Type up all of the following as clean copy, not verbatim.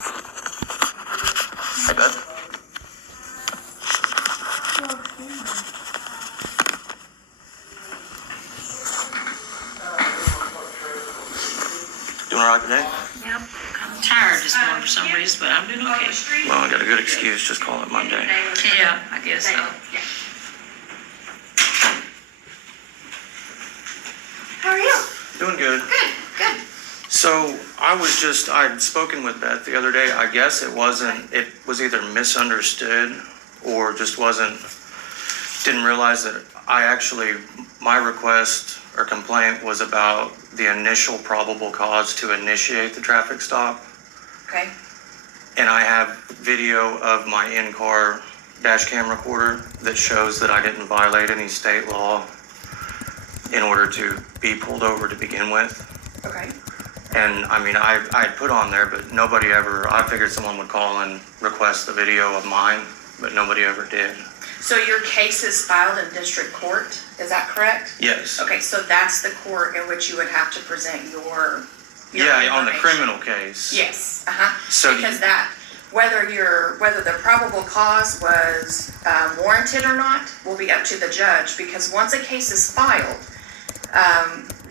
Hey, bud. Doing all right today? Yep, I'm tired this morning for some reason, but I'm doing okay. Well, I got a good excuse. Just call it Monday. Yeah, I guess so. How are you? Doing good. Good. So I'd spoken with Beth the other day. I guess it was either misunderstood or just didn't realize that my request or complaint was about the initial probable cause to initiate the traffic stop. Okay. And I have video of my in-car dash cam recorder that shows that I didn't violate any state law in order to be pulled over to begin with. Okay. And I mean, I put on there, but I figured someone would call and request the video of mine, but nobody ever did. So your case is filed in district court, is that correct? Yes. Okay, so that's the court in which you would have to present your Yeah, on the information. criminal case. Yes, So because whether the probable cause was warranted or not will be up to the judge, because once a case is filed,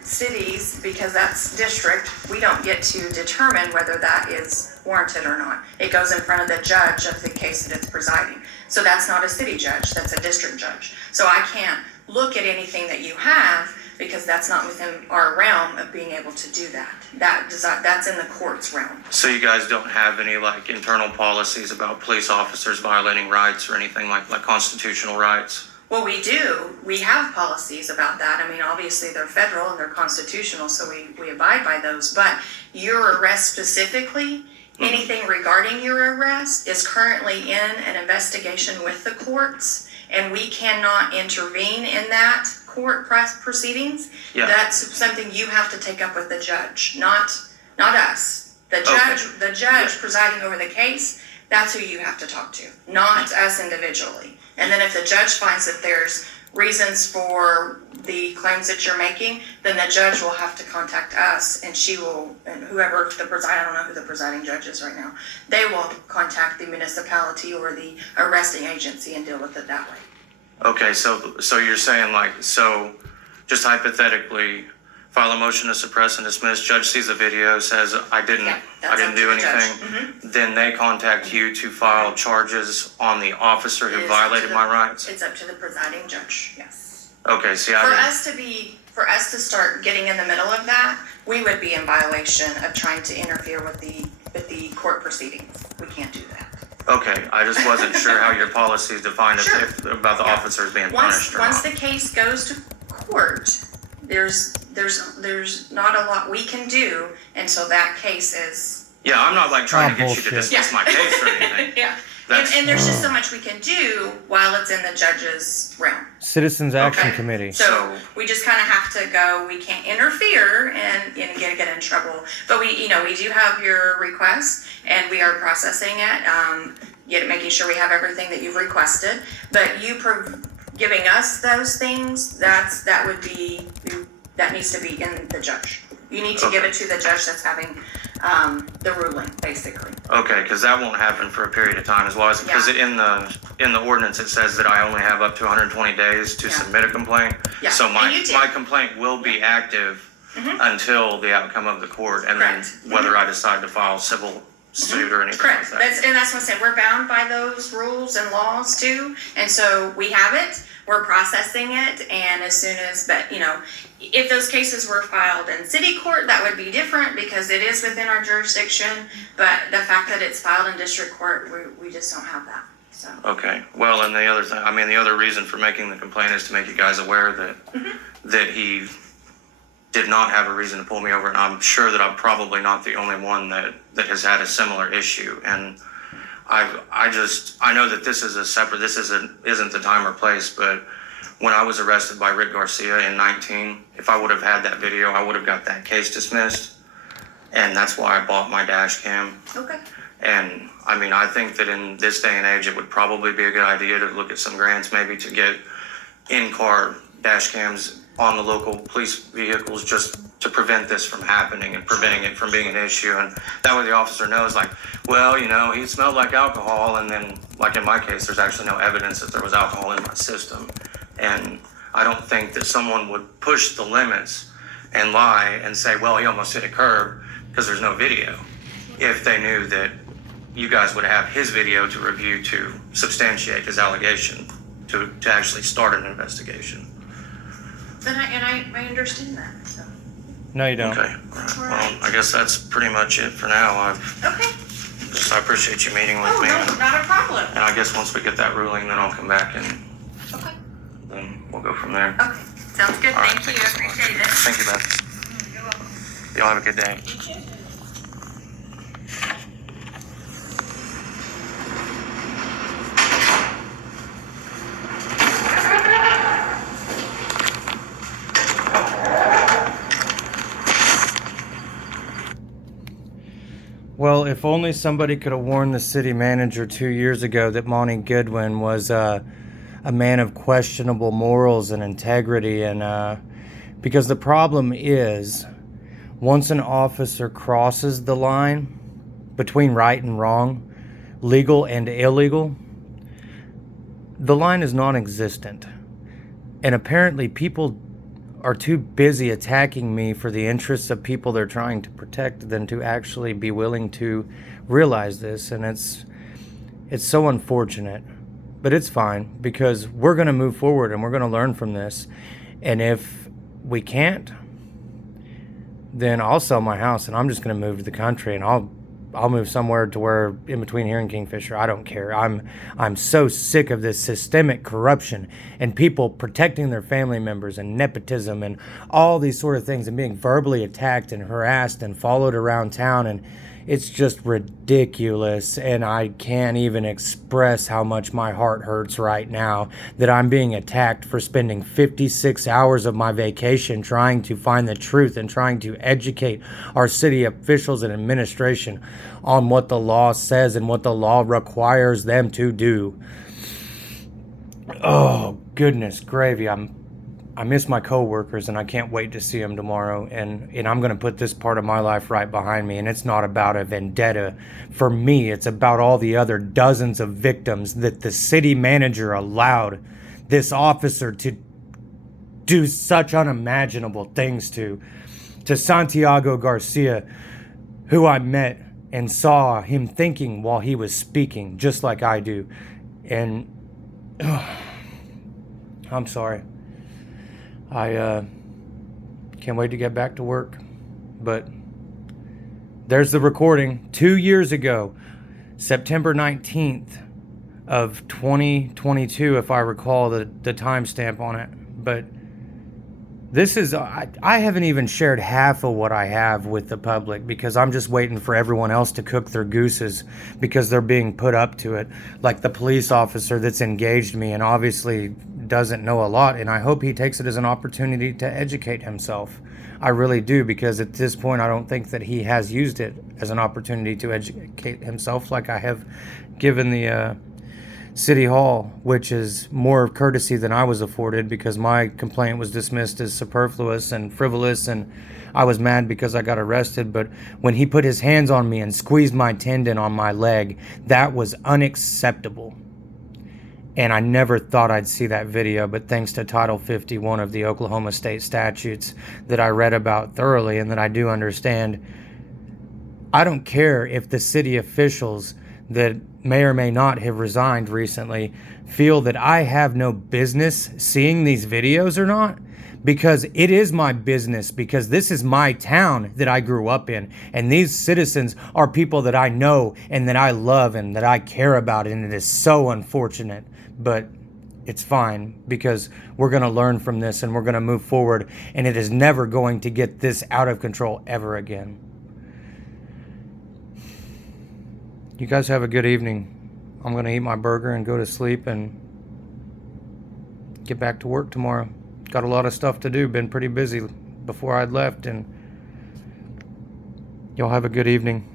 cities, because that's district, we don't get to determine whether that is warranted or not. It goes in front of the judge of the case that it's presiding. So that's not a city judge, that's a district judge. So I can't look at anything that you have because that's not within our realm of being able to do that. That's in the court's realm. So you guys don't have any like internal policies about police officers violating rights or anything like constitutional rights? Well, we do. We have policies about that. I mean, obviously they're federal and they're constitutional, so we abide by those. But your arrest specifically, anything regarding your arrest is currently in an investigation with the courts, and we cannot intervene in that court proceedings. Yeah. That's something you have to take up with the judge, not us. The judge Yeah. presiding over the case, that's who you have to talk to, not us individually. And then if the judge finds that there's reasons for the claims that you're making, then the judge will have to contact us, and whoever I don't know who the presiding judge is right now, they will contact the municipality or the arresting agency and deal with it that way. Okay, so you're saying just hypothetically, file a motion to suppress and dismiss, judge sees the video, says I didn't do anything, then they contact you to file charges on the officer who violated my rights? It's up to the presiding judge, yes. Okay, see, For us to start getting in the middle of that, we would be in violation of trying to interfere with the court proceedings. We can't do that. Okay, I just wasn't sure how your policies defined if about the officers being punished or Once not. the case goes to court, there's not a lot we can do until that case is. Yeah, I'm not like trying to get you to bullshit. dismiss my case or anything. Yeah. That's- And there's just so much we can do while it's in the judge's realm. Citizens Action Okay. Committee. So we just kind of have to go, we can't interfere and get in trouble. But we do have your request and we are processing it, making sure we have everything that you've requested. But you giving us those things, that needs to be in the judge. You need to give it to the judge that's having the ruling, basically. Okay, because that won't happen for a period of time as well as because in the ordinance it says that I only have up to 120 days to submit a complaint. Yeah. So And you did. my complaint will be active until the outcome of the court, and Correct. then whether I decide to file civil suit or anything Correct. like that. That's what I said. We're bound by those rules and laws too. And so we have it. We're processing it. And as soon as, if those cases were filed in city court, that would be different because it is within our jurisdiction. But the fact that it's filed in district court, we just don't have that. So. Okay. Well, and the other reason for making the complaint is to make you guys aware that he did not have a reason to pull me over, and I'm sure that I'm probably not the only one that has had a similar issue. And I know that this isn't the time or place, but when I was arrested by Rick Garcia in 19, if I would have had that video, I would have got that case dismissed, and that's why I bought my dash cam. Okay. And I think that in this day and age, it would probably be a good idea to look at some grants maybe to get in-car dash cams on the local police vehicles just to prevent this from happening and preventing it from being an issue. And that way the officer knows, like, well, you know, he smelled like alcohol, and then, like in my case, there's actually no evidence that there was alcohol in my system. And I don't think that someone would push the limits and lie and say, well, he almost hit a curb because there's no video, if they knew that you guys would have his video to review to substantiate his allegation, to actually start an investigation. And I understand that, so. No, you don't. Okay, all right. Well, I guess that's pretty much it for now. Okay. I appreciate you meeting with Oh, me. no, not a problem. And I guess once we get that ruling, then I'll come back and Okay. then we'll go from there. Okay, sounds good, All right, thank you, so much. appreciate it. Thank you, Beth. You're welcome. Y'all have a good day. You too. Well, if only somebody could have warned the city manager 2 years ago that Monty Goodwin was a man of questionable morals and integrity. And because the problem is, once an officer crosses the line between right and wrong, legal and illegal, the line is non-existent. And apparently people are too busy attacking me for the interests of people they're trying to protect than to actually be willing to realize this. And it's so unfortunate, but it's fine, because we're going to move forward and we're going to learn from this. And if we can't, then I'll sell my house and I'm just going to move to the country, and I'll move somewhere to where in between here and Kingfisher. I don't care. I'm so sick of this systemic corruption and people protecting their family members and nepotism and all these sort of things, and being verbally attacked and harassed and followed around town. And it's just ridiculous, and I can't even express how much my heart hurts right now that I'm being attacked for spending 56 hours of my vacation trying to find the truth and trying to educate our city officials and administration on what the law says and what the law requires them to do. Oh, goodness gravy. I miss my coworkers, and I can't wait to see them tomorrow. And I'm going to put this part of my life right behind me. And it's not about a vendetta for me. It's about all the other dozens of victims that the city manager allowed this officer to do such unimaginable things to. To Santiago Garcia, who I met and saw him thinking while he was speaking, just like I do. And I'm sorry. I can't wait to get back to work. But there's the recording 2 years ago, September 19th of 2022, if I recall the timestamp on it. But this is, I haven't even shared half of what I have with the public, because I'm just waiting for everyone else to cook their gooses, because they're being put up to it. Like the police officer that's engaged me and obviously doesn't know a lot, and I hope he takes it as an opportunity to educate himself. I really do, because at this point I don't think that he has used it as an opportunity to educate himself like I have given the City Hall, which is more courtesy than I was afforded, because my complaint was dismissed as superfluous and frivolous, and I was mad because I got arrested. But when he put his hands on me and squeezed my tendon on my leg, that was unacceptable. And I never thought I'd see that video, but thanks to Title 51 of the Oklahoma State statutes that I read about thoroughly and that I do understand, I don't care if the city officials that may or may not have resigned recently feel that I have no business seeing these videos or not, because it is my business, because this is my town that I grew up in, and these citizens are people that I know and that I love and that I care about, and it is so unfortunate. But it's fine, because we're going to learn from this and we're going to move forward, and it is never going to get this out of control ever again. You guys have a good evening. I'm going to eat my burger and go to sleep and get back to work tomorrow. Got a lot of stuff to do. Been pretty busy before I'd left, and y'all have a good evening.